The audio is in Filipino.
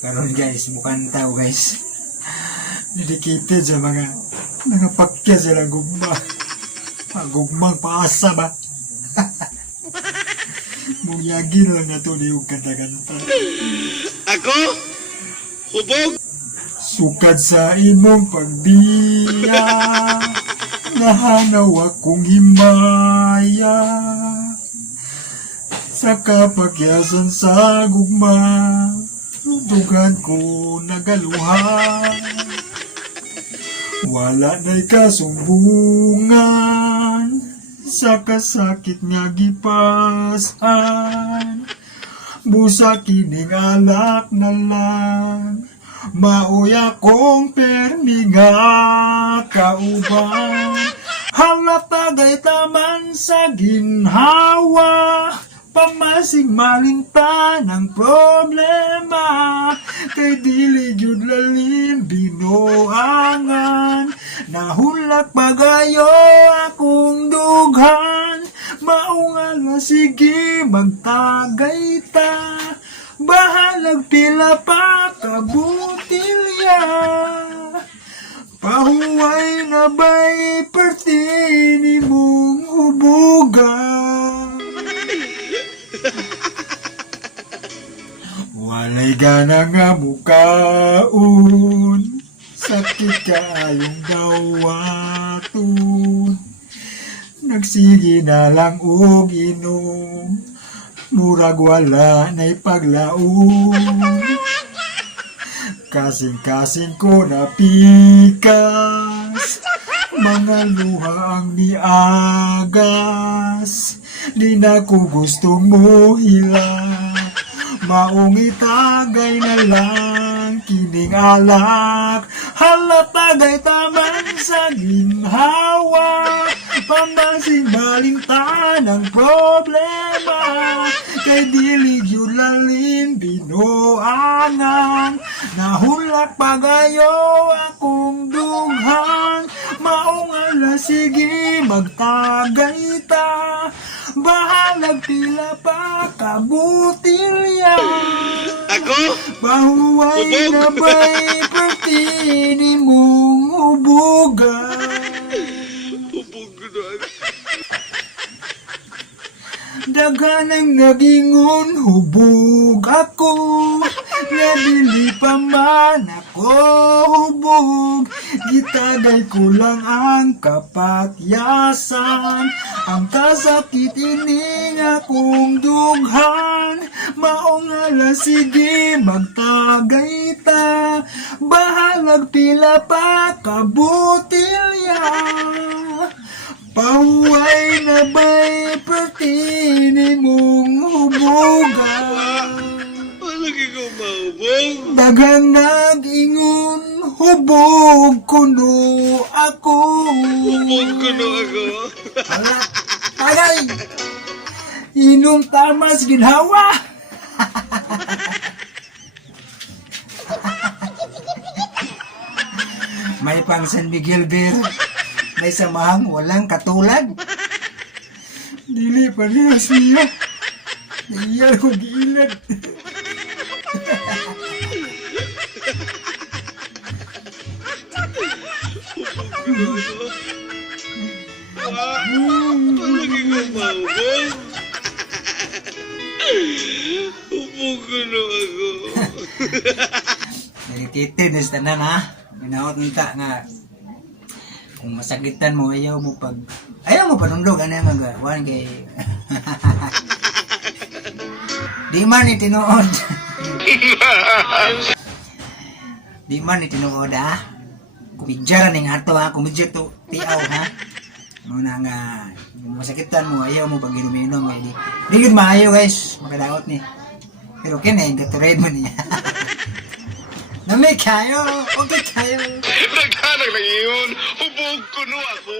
Karon guys, mukhang tao guys. Didikitid sa mga nangapakya silang gugma. Gugmang paasa ba? Mungyagi lang na ito niyong kanta-kanta. Ako? Hubog? Sukad sa imong pagbiya, nahanaw akong himaya. Sa kapagyasan sa gugma, dugan ko nagaluha. Wala na'y kasumbungan sa kasakit nga gipasan. Busa kining alak na lang, mauya kong permi nga kauban. Halatagay taman sa ginhawa, pamasig malinta ng problema. Kay dili gyud lalim binuangan, nahulak pagayo akong dughan. Maungal sige magtagay ta, bahalag pila pa kabutilya. Pahuway na ba'y perti ni mong hubugan? Walay gana nga mukaon, sakit kaayong dawaton. Nagsige na lang og inom, murag wala na'y paglaom. Kasing-kasing ko napikas, mga luha ang niagas. Di na ko gustong mo hila, maong itagay na lang kining alak. Halatagay taman sa ginhawa, pamasing balinta ng problema. Kay dili gyud lalim binuangan, nahulak pagayo akong dughan. Maong ala sige magtagay ta, bahalag pila pa kabutilya. Ako? Bahuway na ba'y perti ni mong hubugan? Hubog na. Dagan ang nagingon, hubog ako. Nabili pa man ako hubog, gitagay ko lang ang kapakyasan. Ang kasakit ining akong dughan, maong ala sige magtagay ta, bahalag pila pa kabutilya. Pahuway na ba'y perti ni mong hubugan? Malagi ko mahubog. Daghang nag-ingon, hubog kuno ako. Hubog ko na ako. Wala, tagay! Inom tamas ginhawa! May pang San Miguel Beer, may samahang walang katulad. Dili pa niya siya. Naiyan ko giilag. Malagi ko mahubog. Hubog ko na ako. Nagkitid na sa tanan ha. Minaot nita nga. Kung masakitan mo, ayaw mo panundog. Ano yung magawan kay... Di man itinuod. Di man itinuod ha. Kumidya rin nga ito ha. Kumidya to tiaw ha. Muna nga, kung masakitan mo, ayaw mo pag inuminom. Di yun maayaw guys. Makadaot ni. Pero kina yung gatorade mo niya. Namay kayo. Okay kayo. Naghanag lang yun. Hubog ko na ako.